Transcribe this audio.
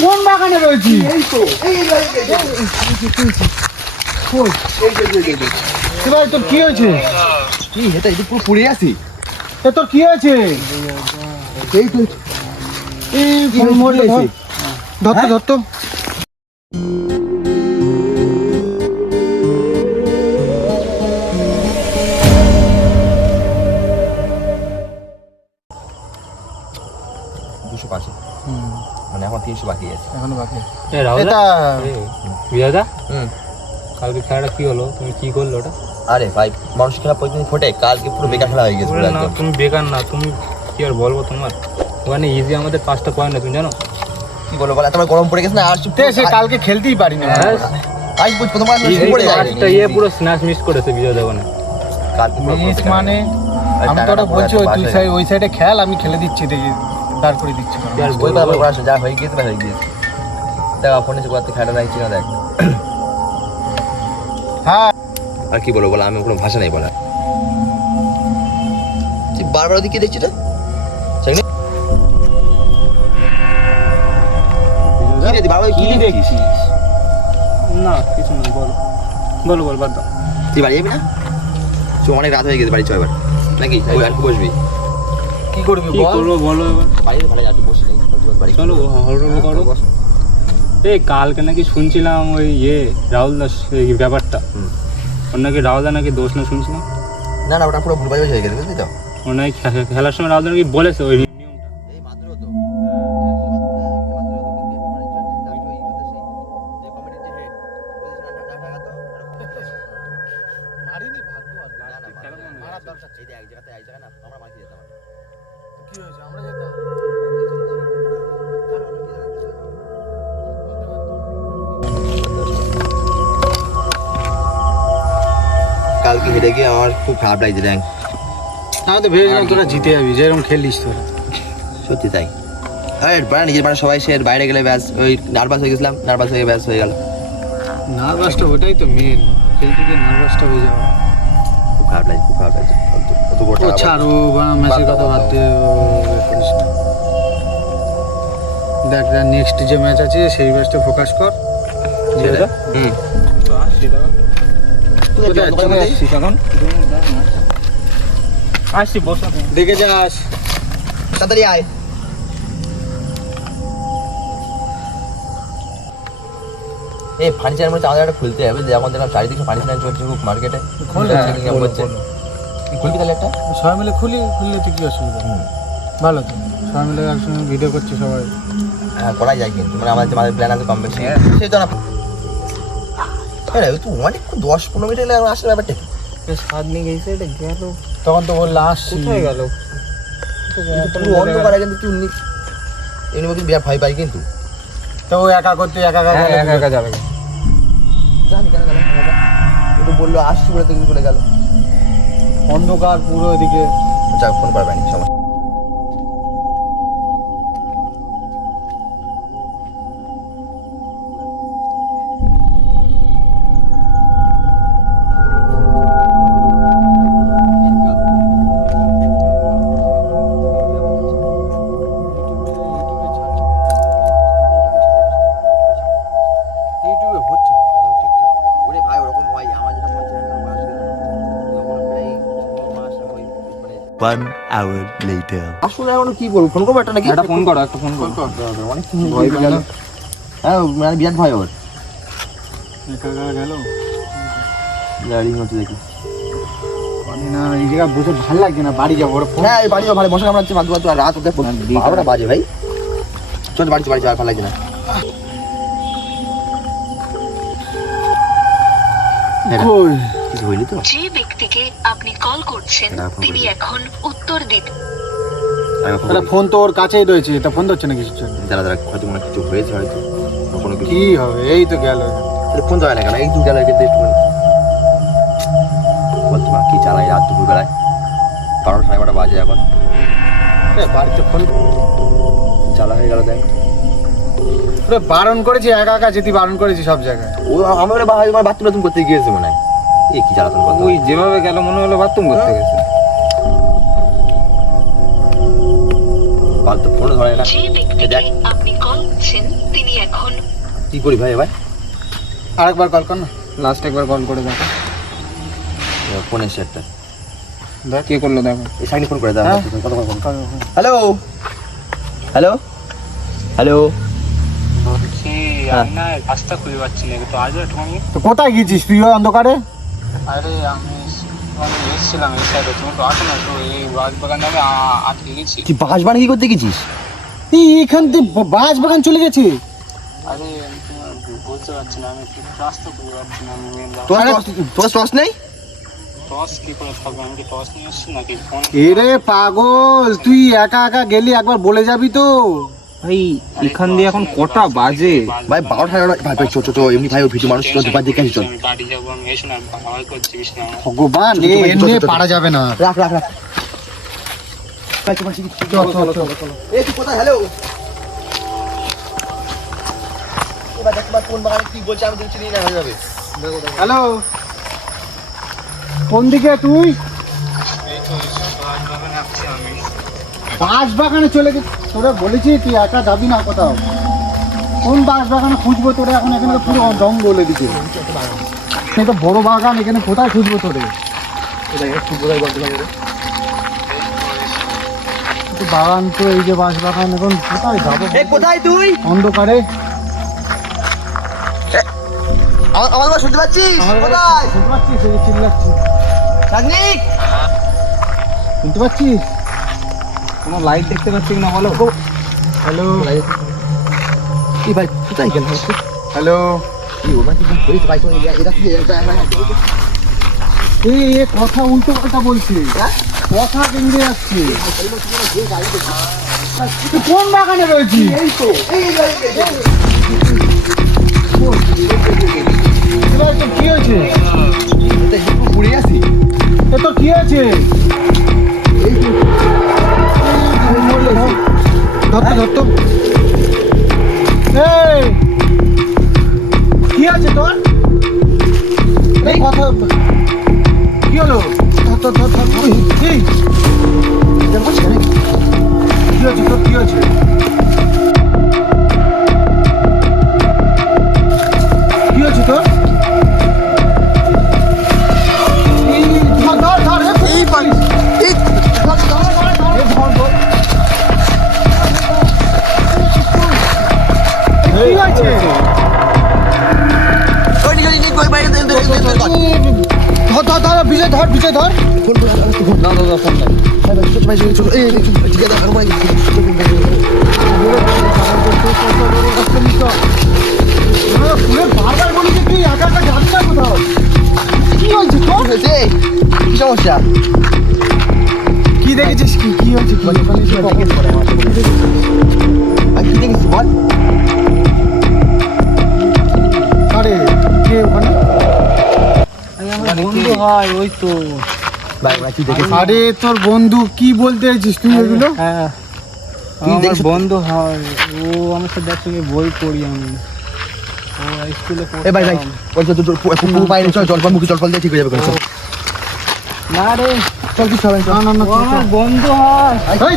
কোন বাগানে রয়েছি? এই তো ভাই তোর কি হয়েছে? কি এটা এটা পুরো পুড়ে আছি তা তোর কি হয়েছে এই তো। এই ধরতো ফোন এখনও বাকি এটা হুম। কালকে খেলাটা কি হলো? তুমি কি করল ওটা? আরে ভাই মানুষ খেলা প্রতিদিন ফোটে। কালকে পুরো বেকার খেলা হয়ে গেছে না তুমি বেকার না তুমি কি আর বলব তোমার? ওখানে ইজি আমাদের পাঁচটা পয়েন্ট তুমি জানো? কি বলব বলে তোমার গরম পড়ে গেছে না? আর চুপ সে কালকে খেলতেই পারি না হ্যাঁ, আজ বুঝ পড়ে যায় পাঁচটা ইয়ে পুরো স্ন্যাচ মিস করেছে বিজয় দেবনে কালকে মিস মানে? আমি তোরা পুরো বলছি তুই বাজে। ওই সাইডে খেল আমি খেলে দিচ্ছি দেখি দাঁড় করে দিচ্ছি। ওই যা হয়ে গিয়েছে হয়ে গিয়েছে। দেখ ফোনে কোথাতে খেলা রাখছি না দেখ। হ্যাঁ। আর কি বলব বলো আমি কোনো ভাষা নেই বলার। তুই বারবার ওদিকে দেখছি রে কি দেখছিস? না কিছু না বলো। বলো বল বাদ দাও। তুই বাড়ি যাবি না? অনেক রাত হয়ে গেছে বাড়ি চ এবার। নাকি? ওই আর বসবি? কি করবি বল? করব বলো এবার। বাড়ি ভালো আর বসে নেই চলো। হরল করো। এই কালকে নাকি শুনছিলাম ওই ইয়ে রাহুল দাস এই ব্যাপারটা ওর নাকি রাহুল দা নাকি দোষ না শুনছিলাম না না ওটা পুরো ভুলবাজ হয়ে গেছে বুঝলি তো ওর নাকি খেলার সময় রাহুল দা নাকি বলেছে ওই নিয়মটা এই কালকে হেরে গিয়ে আমার খুব খারাপ লাগছে র্যাঙ্ক আমি তো ভেবেছিলাম তোরা জিতে যাবি যেরকম খেলিস তোরা। সত্যি তাই। আরে বাড়া নিজের মানে সবাই সে বাইরে গেলে ব্যাস ওই নার্ভাস হয়ে গেছিলাম নার্ভাস হয়ে ব্যাস হয়ে গেল। নার্ভাসটা ওটাই তো মেন খেলতে গিয়ে নার্ভাসটা হয়ে যাওয়া। খুব খারাপ লাগছে খুব খারাপ লাগছে কত বড় ও বা ম্যাচের কথা বাদ দে না। দেখ নেক্সট যে ম্যাচ আছে সেই ম্যাচটা ফোকাস কর। হুম। আসছি বসো। দেখে যাস। তাড়াতাড়ি আয়। এই ফার্নিচার মধ্যে আমাদের একটা খুলতে হবে যেমন দেখলাম চারিদিকে ফার্নিচার চলছে খুব মার্কেটে। খুলবি তাহলে একটা? সবাই মিলে খুলি খুললে তো কি অসুবিধা? ভালো তো। সবাই মিলে একসঙ্গে ভিডিও করছি সবাই। হ্যাঁ করা যায় কিন্তু। মানে আমাদের আমাদের প্ল্যান আছে কম বেশি। সেই তো না হ্যাঁ তুই অনেক দশ পনেরো মিনিট এলে আসার ব্যাপারটা কি? স্বাদ নিয়ে গেছে এটা গেল। তখন তো বললে আসছি কোথায় গেল? অন্ধকার কিন্তু তুই এমনি মধ্যে বিরাট ভয় পাই কিন্তু। তো ও একা করতে একা একা হ্যাঁ একা একা যাবে। জানি কেন গেল একটু বলল আসছি বলে তো চলে গেল। অন্ধকার পুরো এদিকে। যাক ফোন করবেন সমস্যা। One hour later. আসলে এখন কি বলব? ফোন করব একটা নাকি? একটা ফোন করো একটা ফোন করো। অনেক ভয় পেল হ্যাঁ মানে বিরাট ভয় ওর। গেল গাড়ি হচ্ছে দেখি। না এই জায়গা বসে ভালো লাগছে না বাড়ি যাব। হ্যাঁ এই বাড়ি ভালো মশা কামড়াচ্ছে মাঝে মাঝে রাত বারোটা বাজে ভাই। চল বাড়ি চল, বাড়ি যাওয়ার ভালো লাগছে না। কই? কিছু হইলি তো? যে ব্যক্তিকে আপনি কল করছেন এটা তিনি এখন উত্তর দিতে তাহলে ফোন তো ওর কাছেই রয়েছে তা ফোন ধরছে না কিছুর জন্য? দাঁড়া দাঁড়া হয়তো মনে কিছু হয়েছে হয়তো। কোনো কিছু কি হবে? এই তো গেল। ফোন ধরে না কেন? এই দু গেল কিন্তু একটু বলতে মা কি চালাই রাত দুপুর বেলায় বারোটা সাড়ে বারোটা বাজে এখন। এ, বাড়িতে ফোন চালা হয়ে গেল দেখ। বারণ করেছি একা একা যেতে বারণ করেছি সব জায়গায়। ও আমার বাথরুম বাথরুম করতে গিয়েছে মনে হয়। এ কি জ্বালাতন করতে ওই যেভাবে গেল মনে হলো বাথরুম করতে গেছে। ফালতু ফোন ধরে না যে ব্যক্তিকে আপনি কল করছেন তিনি এখন কি করি ভাই এবার? আরেকবার কল কর না। লাস্ট একবার কল করে দেখো। ফোন এসছে একটা। দেখ কে করল দেখো। এই সাইনি ফোন করে দাও। হ্যাঁ। হ্যালো হ্যালো হ্যালো বলছি হ্যাঁ। না রাস্তা খুঁজে পাচ্ছি না। তো আজ একটুখানি তো কোথায় গেছিস? তুই অন্ধকারে? আরে আমি এসেছিলাম এই সাইডে তুমি তো আসো না তো এই বাগ বাগানে আমি আটকে গেছি। কি বাসবান কি করতে গেছিস? এই এখান থেকে বাস বাগান চলে গেছে। আরে বলতে পারছি না আমি ঠিক রাস্তা খুঁজে পাচ্ছি না আমি তোর টস নেই? টস টস নাকি? এরে পাগল তুই একা একা গেলি একবার বলে যাবি তো। ভাই এখান দিয়ে এখন কটা বাজে? ভাই বারোটা ভাই ভাই চো চো চো এমনি ভাই ওই ভিডিও মানুষ চল দুবার দেখে আসি চল। ভগবান এমনি। পারা যাবে না। রাখ রাখ রাখ। হ্যালো কোন বাগানে কি বলছে আমি তো চিনি না যাবে। হ্যালো কোন দিকে তুই? এই তো বাগ আমি। বাঁশ বাগানে চলে গেছিস তোরা বলেছি তুই একা যাবি না কোথাও। কোন বাঁশ বাগানে খুঁজবো তোরা? এখন এখানে তো পুরো জঙ্গল এদিকে এখানে তো বড় বাগান এখানে কোথায় খুঁজবো তোরে? বাগান তো এই যে বাঁশ বাগান এখন কোথায় যাব? কোথায় তুই? অন্ধকারে। আমার আমার কথা শুনতে পাচ্ছিস? কোথায়? শুনতে পাচ্ছিস? শুনতে পাচ্ছিস? কোনো লাইট দেখতে পাচ্ছি না বলো। হ্যালো এই ভাই কোথায় গেল? হ্যালো কি কি তো কি কথা উল্টো পাল্টা বলছে। কথা কেন্দ্রে যাচ্ছে কোন বাগানে রয়েছিস এই তো। কি হয়েছে? এ তোর কি হয়েছে? ধরতো এই কি আছে তোর এই কথা কি হলো ধর ধর ধর। কি আছে তোর কি হয়েছে তোর এই কি সমস্যা? কি দেখেছিস কি? কি হয়েছে? কি? কি দেখিস বল? আরে কে ওখানে? বন্ধু হয় ওই তো। আরে তোর বন্ধু কি বলতে চাইছিস তুই এগুলো? হ্যাঁ আমার বন্ধু হয় ও আমার সাথে একসঙ্গে বই পড়ি আমি। ও স্কুলে এ ভাই ভাই ওই তো পুরো বাইরে চল জল মুখে জল ফল দিয়ে ঠিক হয়ে যাবে না রে। চল কি সবাই না না বন্ধু হয়।